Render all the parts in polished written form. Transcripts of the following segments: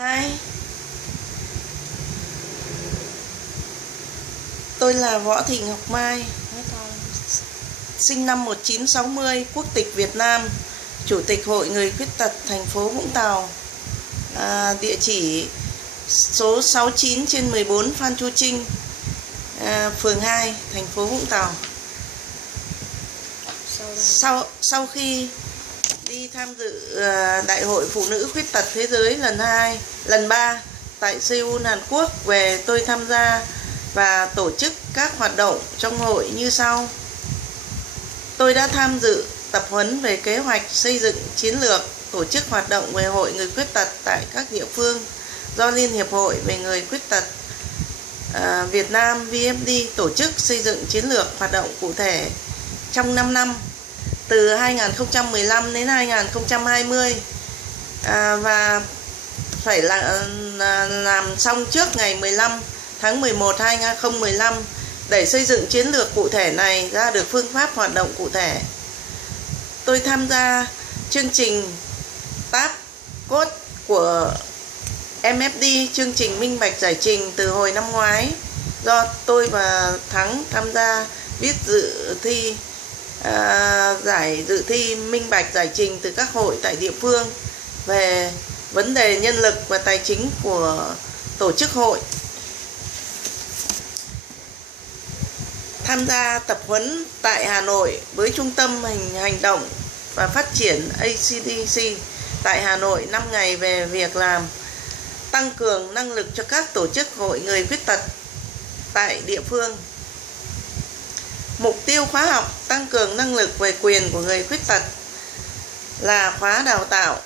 Hai, tôi là Võ Thị Ngọc Mai, sinh năm 1960, quốc tịch Việt Nam, Chủ tịch Hội Người Khuyết tật thành phố Vũng Tàu, địa chỉ số 69/14 Phan Chu Trinh, phường 2, thành phố Vũng Tàu. Sau khi đi tham dự Đại hội Phụ nữ Khuyết tật Thế giới lần 3 tại Seoul, Hàn Quốc về, tôi tham gia và tổ chức các hoạt động trong hội như sau. Tôi đã tham dự tập huấn về kế hoạch xây dựng chiến lược tổ chức hoạt động về hội người khuyết tật tại các địa phương do Liên hiệp hội về người khuyết tật Việt Nam VFD tổ chức, xây dựng chiến lược hoạt động cụ thể trong 5 năm từ 2015 đến 2020 và phải làm xong trước ngày 15 tháng 11 2015 để xây dựng chiến lược cụ thể này ra được phương pháp hoạt động cụ thể. Tôi tham gia chương trình TAP Code của MFD, chương trình minh bạch giải trình, từ hồi năm ngoái, do tôi và Thắng tham gia viết dự thi minh bạch giải trình từ các hội tại địa phương về vấn đề nhân lực và tài chính của tổ chức hội. Tham gia tập huấn tại Hà Nội với Trung tâm Hành động và Phát triển ACDC tại Hà Nội 5 ngày về việc làm tăng cường năng lực cho các tổ chức hội người khuyết tật tại địa phương. Mục tiêu khóa học tăng cường năng lực về quyền của người khuyết tật là khóa đào tạo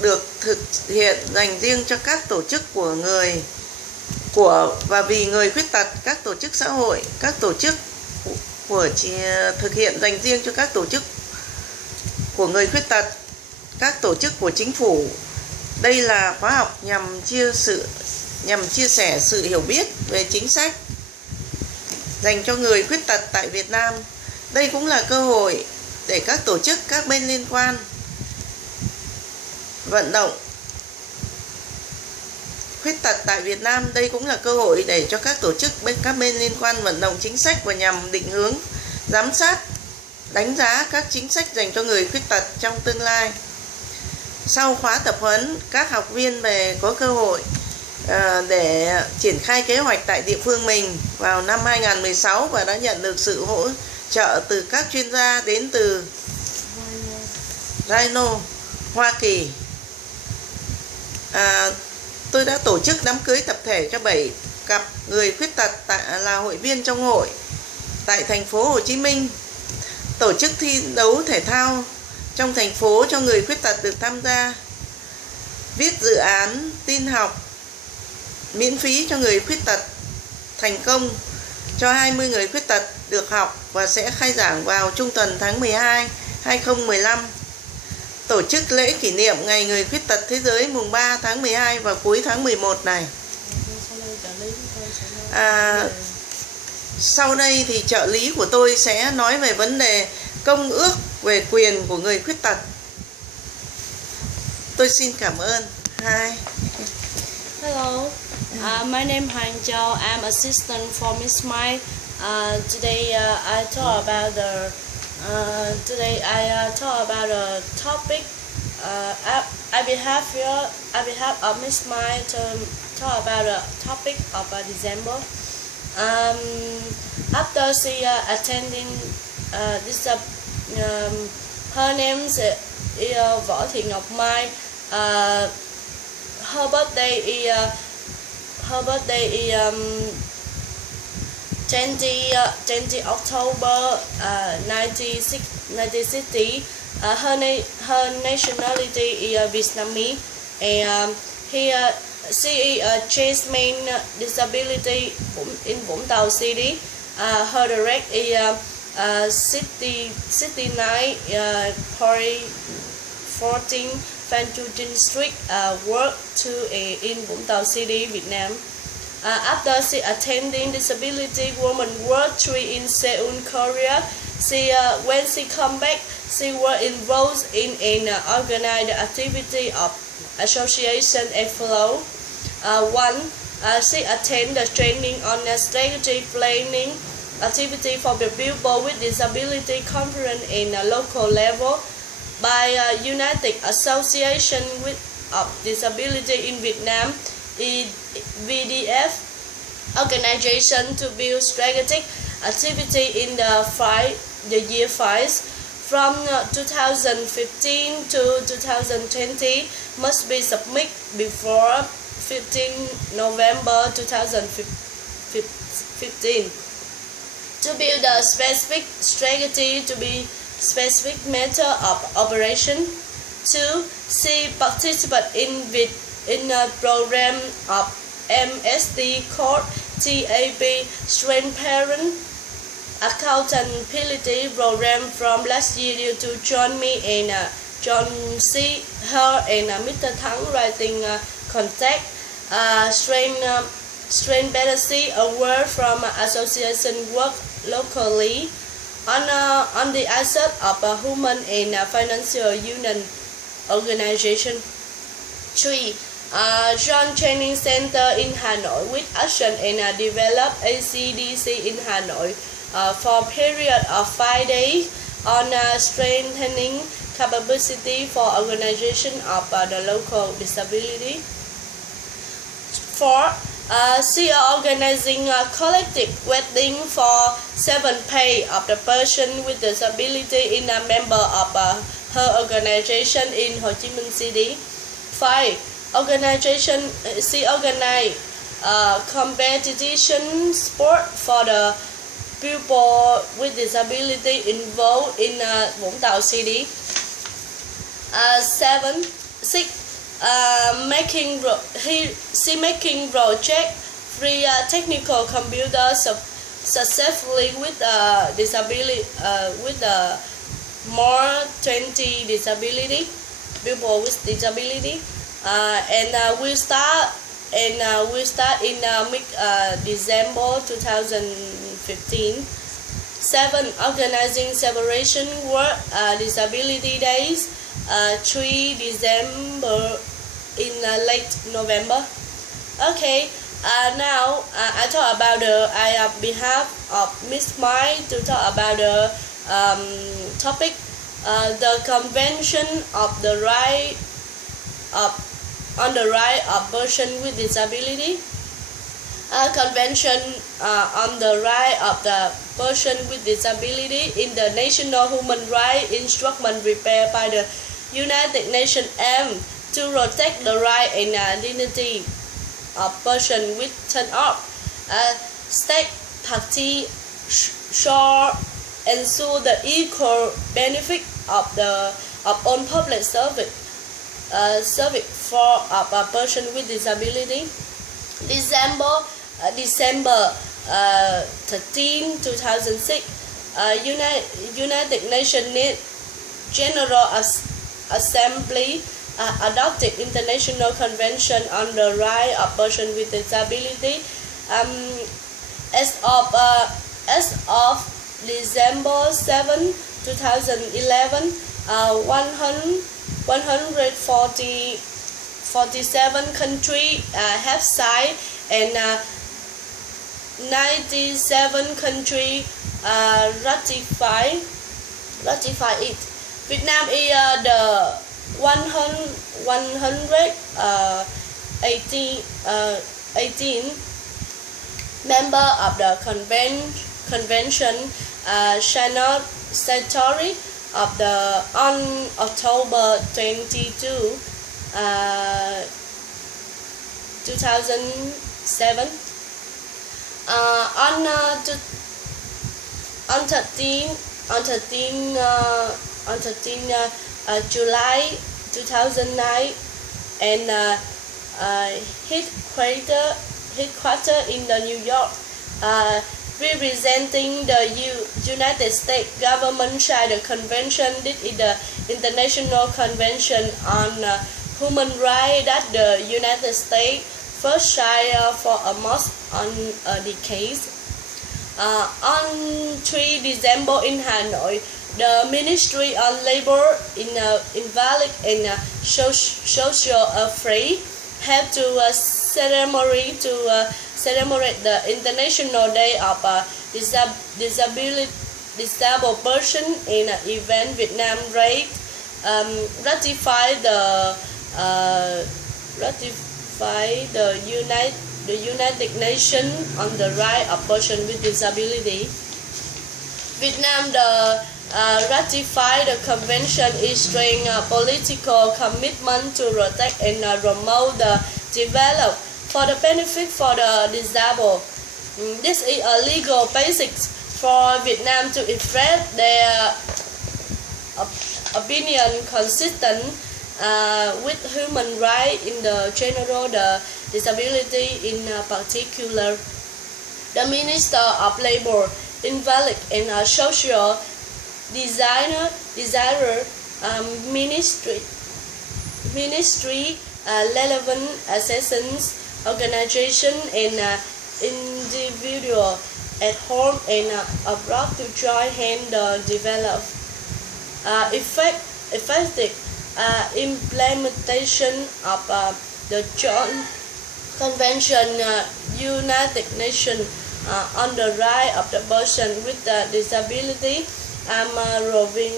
được thực hiện dành riêng cho các tổ chức và vì người khuyết tật, các tổ chức xã hội, các tổ chức thực hiện dành riêng cho các tổ chức của người khuyết tật, các tổ chức của chính phủ. Đây là khóa học nhằm chia sẻ sự hiểu biết về chính sách dành cho người khuyết tật tại Việt Nam. Đây cũng là cơ hội để các tổ chức, các bên liên quan vận động khuyết tật tại Việt Nam. Đây cũng là cơ hội để cho các tổ chức, các bên liên quan vận động chính sách và nhằm định hướng, giám sát, đánh giá các chính sách dành cho người khuyết tật trong tương lai. Sau khóa tập huấn, các học viên có cơ hội để triển khai kế hoạch tại địa phương mình vào năm 2016 và đã nhận được sự hỗ trợ từ các chuyên gia đến từ Rhino, Hoa Kỳ. Tôi đã tổ chức đám cưới tập thể cho 7 cặp người khuyết tật là hội viên trong hội tại thành phố Hồ Chí Minh, tổ chức thi đấu thể thao trong thành phố cho người khuyết tật được tham gia, viết dự án tin học miễn phí cho người khuyết tật thành công cho 20 người khuyết tật được học và sẽ khai giảng vào trung tuần tháng 12 2015. Tổ chức lễ kỷ niệm Ngày Người Khuyết tật Thế giới mùng 3 tháng 12 và cuối tháng 11 này. Sau đây thì trợ lý của tôi sẽ nói về vấn đề công ước về quyền của người khuyết tật. Tôi xin cảm ơn. Hi. Hello, my name is Han Châu. I'm assistant for Miss Mai. Today I talk about the topic. I behalf of Miss Mai to talk about the topic of December. After she attending her name is Võ Thị Ngọc Mai. Her birthday is 20 October 1960. Her nationality is Vietnamese, and she is a Jasmine disability in Vũng Tàu City. Her direct is 69.14 Phan Chu Trinh Street, work in Vũng Tàu City, Việt Nam. After she attending Disability Women World Trip in Seoul, Korea, when she come back, she was involved in an organized activity of association and flow. One, she attend the training on strategy planning activity for the people with disability conference in a local level by United Association of Disability in Vietnam, VDF organization to build strategic activity in the year 5 from 2015 to 2020 must be submitted before 15 November 2015 to build a specific strategy to be specific method of operation. 2. She participate in a program of MSD called TAP Transparent Accountability Program from last year to join me and John C. Her and Mr. Thắng writing contact Transparency Award from association work locally on the asset of a human and financial union organization. 3. Joint Training Center in Hanoi with action and develop ACDC in Hanoi for a period of 5 days on strengthening capacity for organization of the local disability. 4. She is organizing a collective wedding for 7 pay of the person with disability in a member of her organization in Ho Chi Minh City. 5. She organized competition sport for the people with disability involved in Vũng Tàu City. 6. Making project free technical computer successfully with disability with more 20 disability people with disability. And we start in December 2015. 7. Organizing celebration work disability days 3 December in late November. Okay, now I talk about I have behalf of Miss Mai to talk about the topic the Convention of the Right on the Right of Person with Disability. Convention on the Right of the Person with Disability in the National Human Rights Instrument prepared by the United Nations aim to protect the right and dignity of person with turn-off. State party shall ensure the equal benefit of all public service for a person with disability. December 13, 2006, United Nations General Assembly adopted International Convention on the Right of Persons with Disability. As of December 7, 2011, 147 countries have signed and 97 countries ratify it. Vietnam is the 118 member of the convention, signatory of the on October 22, 2007. On 13 July 2009, and headquarter in the New York, representing the United States government signed the convention. This is the International Convention on Human Rights that the United States first signed for almost a decade. On 3 December in Hanoi, the Ministry on Labor Invalid and Social Free have to celebrate the International Day of Disabled Person in event Vietnam ratify the United Nations on the Right of Person with Disability. Vietnam ratify the convention is showing a political commitment to protect and promote the development for the benefit for the disabled. This is a legal basis for Vietnam to express their opinion consistent with human rights in the general, the disability in particular. The Minister of Labor, Invalid and Social Desire Ministry relevant assistance organization and individual at home and abroad to join hand develop effective implementation of the Joint Convention United Nations on the right of the person with disability, roving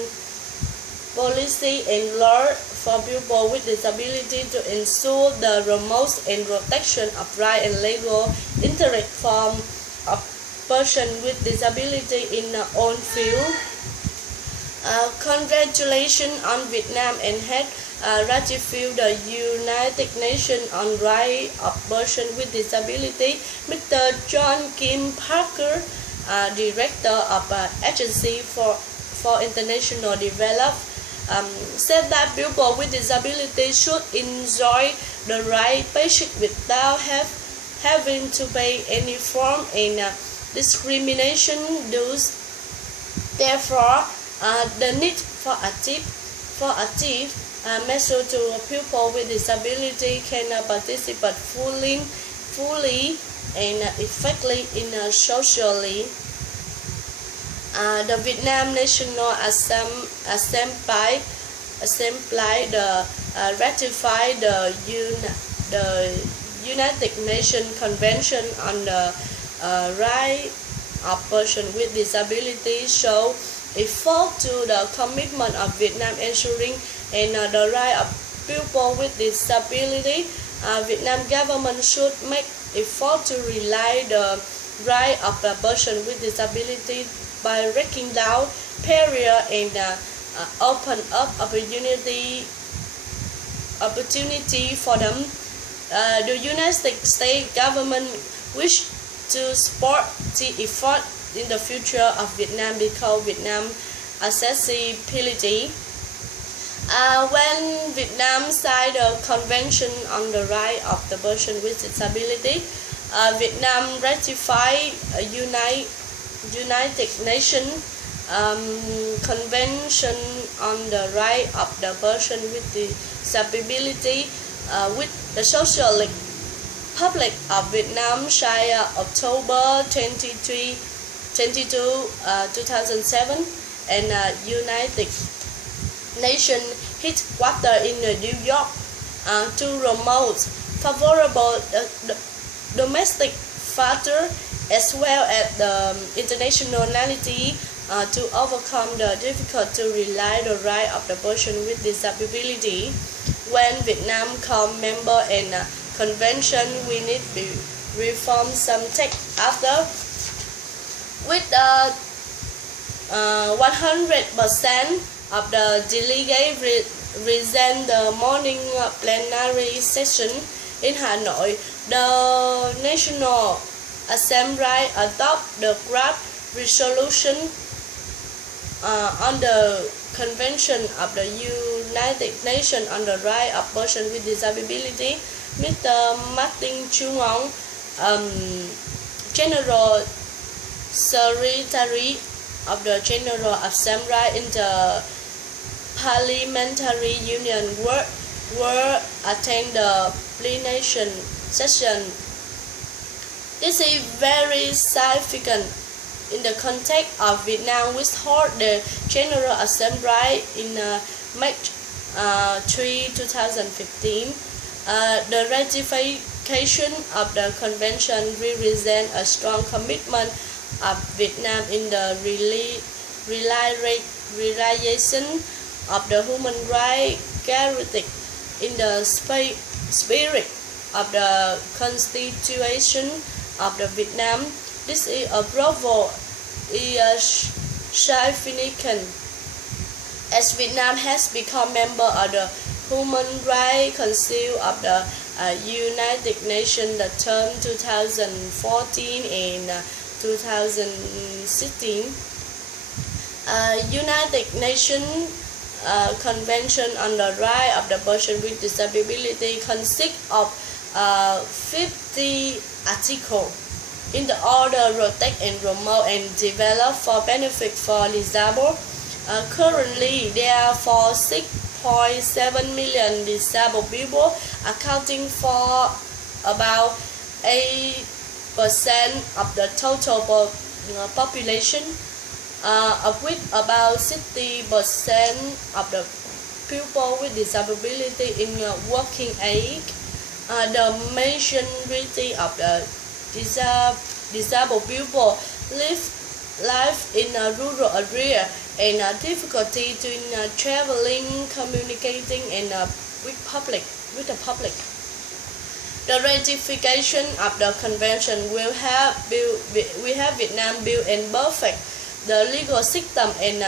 policy and law for people with disability to ensure the promotion and protection of right and legal interest from a person with disability in their own field. Congratulations on Vietnam and had ratified the United Nations on Right of Person with Disability. Mr. John Kim Parker, Director of Agency for International Development, said that people with disability should enjoy the right basic without having to pay any form of discrimination. Therefore, the need for active measure to people with disability can participate fully and effectively in socially. The Vietnam National Assembly ratified the United Nations Convention on the Right of Person with Disability, show effort to the commitment of Vietnam ensuring and the right of people with disability. Vietnam government should make effort to realize the right of the person with disability by breaking down barrier and open up opportunity for them. The United States government wish to support the effort in the future of Vietnam because Vietnam accessibility. When Vietnam signed the Convention on the Right of the Person with Disability, Vietnam ratified a United Nations Convention on the Right of the Person with Disability with the Socialist Republic of Vietnam signed October 22, 2007, and United Nations headquarters in New York to promote favorable domestic factor as well as the internationality to overcome the difficulty to realize the right of the person with disability. When Vietnam become member in convention, we need to reform some text after with 100% of the delegates present the morning plenary session in Hanoi. The National Assembly adopt the draft resolution on the Convention of the United Nations on the Right of Persons with Disability. Mr. Martin Chung Ong, General Secretary of the General Assembly in the Parliamentary Union will attend the plenary session. This is very significant in the context of Vietnam, which held the General Assembly in March 3, 2015. The ratification of the convention represents a strong commitment of Vietnam in the realization of the human rights guaranteed in the spirit of the Constitution of the Vietnam. This is approval is significant as Vietnam has become member of the Human Rights Council of the United Nations the term 2014 and 2016. United Nations Convention on the Rights of the Person with Disability consists of 50 articles in the order protect and promote and develop for benefit for disabled. Currently, there are 6.7 million disabled people, accounting for about 8% of the total population, of which about 60% of the people with disability in working age. The majority of the disabled people live in a rural area and difficulty to traveling, communicating, and with the public. The ratification of the convention will have Vietnam build and perfect the legal system and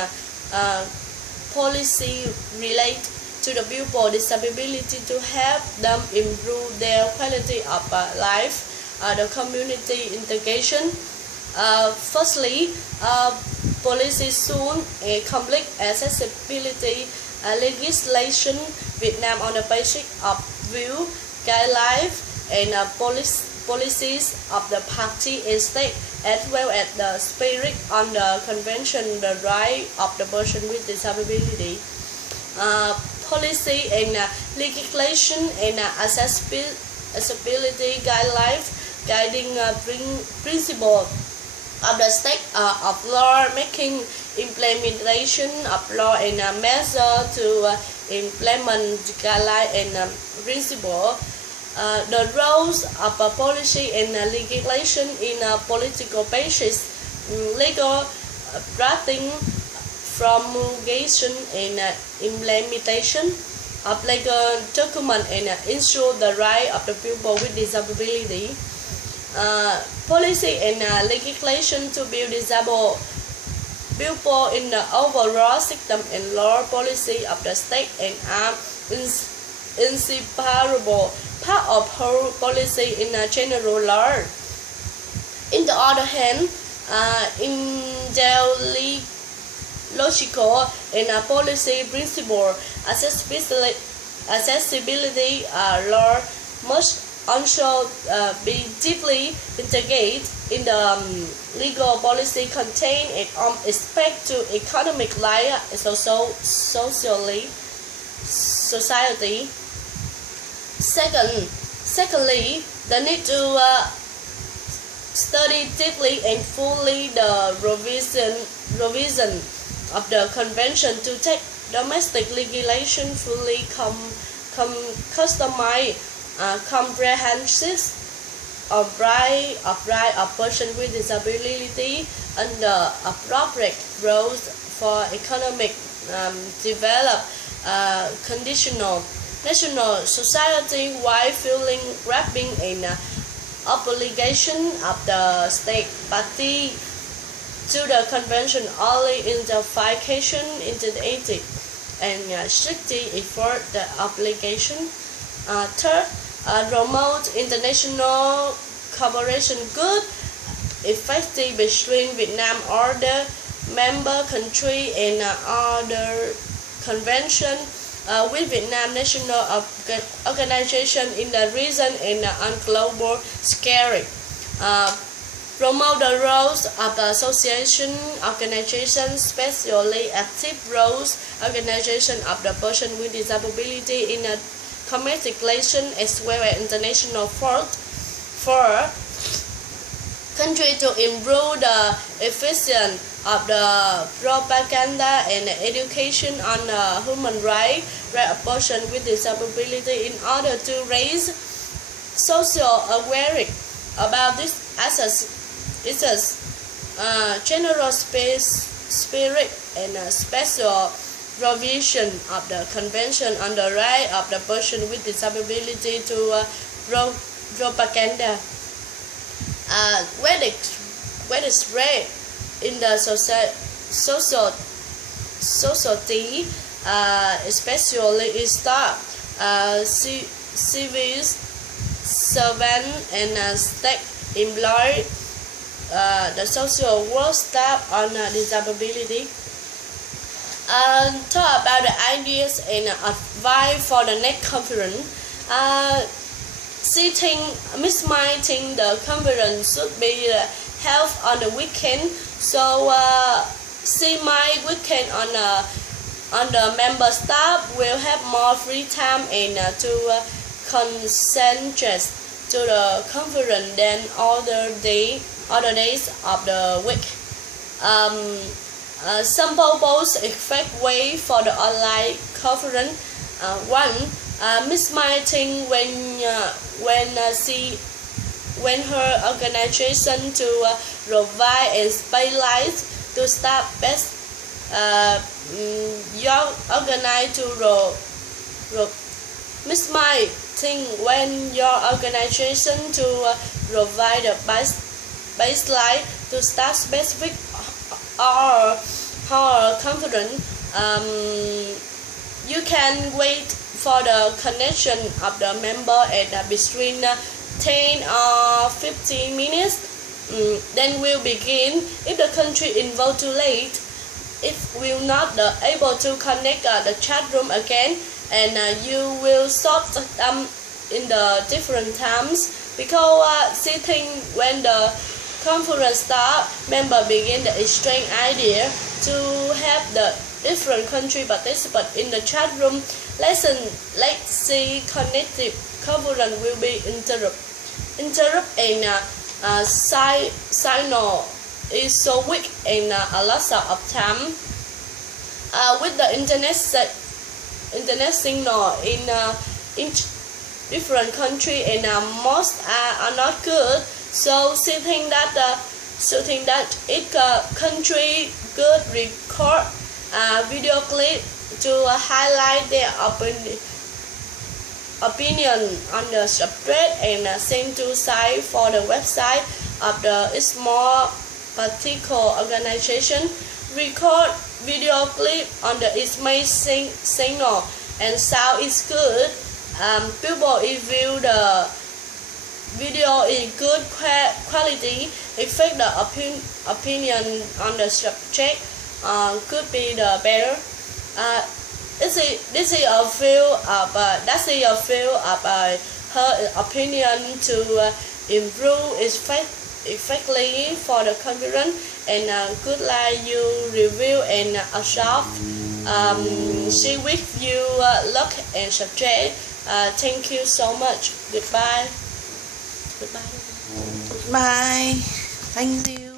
policy related to the people with disability to help them improve their quality of life. The community integration. Firstly, policy soon a complete accessibility legislation Vietnam on the basis of view, guidelines, and policies of the party and state, as well as the spirit on the convention, the right of the person with disability. Policy and legislation and accessibility guidelines guiding principle of the state of law, making implementation of law and measure to implement guideline and principle. The roles of policy and legislation in political basis, legal drafting, promulgation and implementation of legal document and ensure the right of the people with disability. Policy and legislation to build disabled people in the overall system and law policy of the state and are inseparable part of whole policy in a general law. In the other hand, logical and policy principle accessibility law must also be deeply integrated in the legal policy contained in respect to economic life and society. Secondly, the need to study deeply and fully the revision of the convention to take domestic legislation fully customized, comprehensive of right of person with disability and the appropriate roles for economic develop conditional national society while feeling grabbing in obligation of the state party to the convention only in the fication into the 80 and strictly effort the obligation. Third, promote international cooperation good effective between Vietnam other member country and other convention with Vietnam national organization in the region and on global scale. Promote the roles of the association organizations, especially active roles organization of the person with disability in a community relation as well as international effort for country to improve the efficiency of the propaganda and education on human rights, right abortion with disability in order to raise social awareness about this issues, general spirit and special provision of the Convention on the Right of the Person with Disability to propaganda. When it spread in the society, especially in staff, civil servant and state employee, the social work staff on disability. Talk about the ideas and advice for the next conference. Mismining the conference should be held on the weekend. So my weekend on the member staff will have more free time and to concentrate to the conference than other days of the week. Some purpose effect way for the online conference. One, mismining when her organization to provide and spotlight to start best your organize to mismining when your organization to provide a baseline to start specific or conference. You can wait for the connection of the member at between 10 or 15 minutes. Then we'll begin. If the country involved too late, it will not able to connect the chat room again, and you will sort them in the different times, because sitting when the conference start, member begin the exchange idea to have the different country participants in the chat room. Let's see connective conference will be interrupt and signal is so weak and a lot of time with the internet signal in different country, and most are not good. So think that each country could record a video clip to highlight their opinion on the subject and send to site for the website of the small particular organization. Record video clip on the email signal and sound is good. People view the video in good quality. Affect the opinion on the subject could be the better. This is a field of her opinion to improve effectively for the conference, and good like you review and absorb. She with you luck and subject. Thank you so much. Goodbye. Bye. Thank you.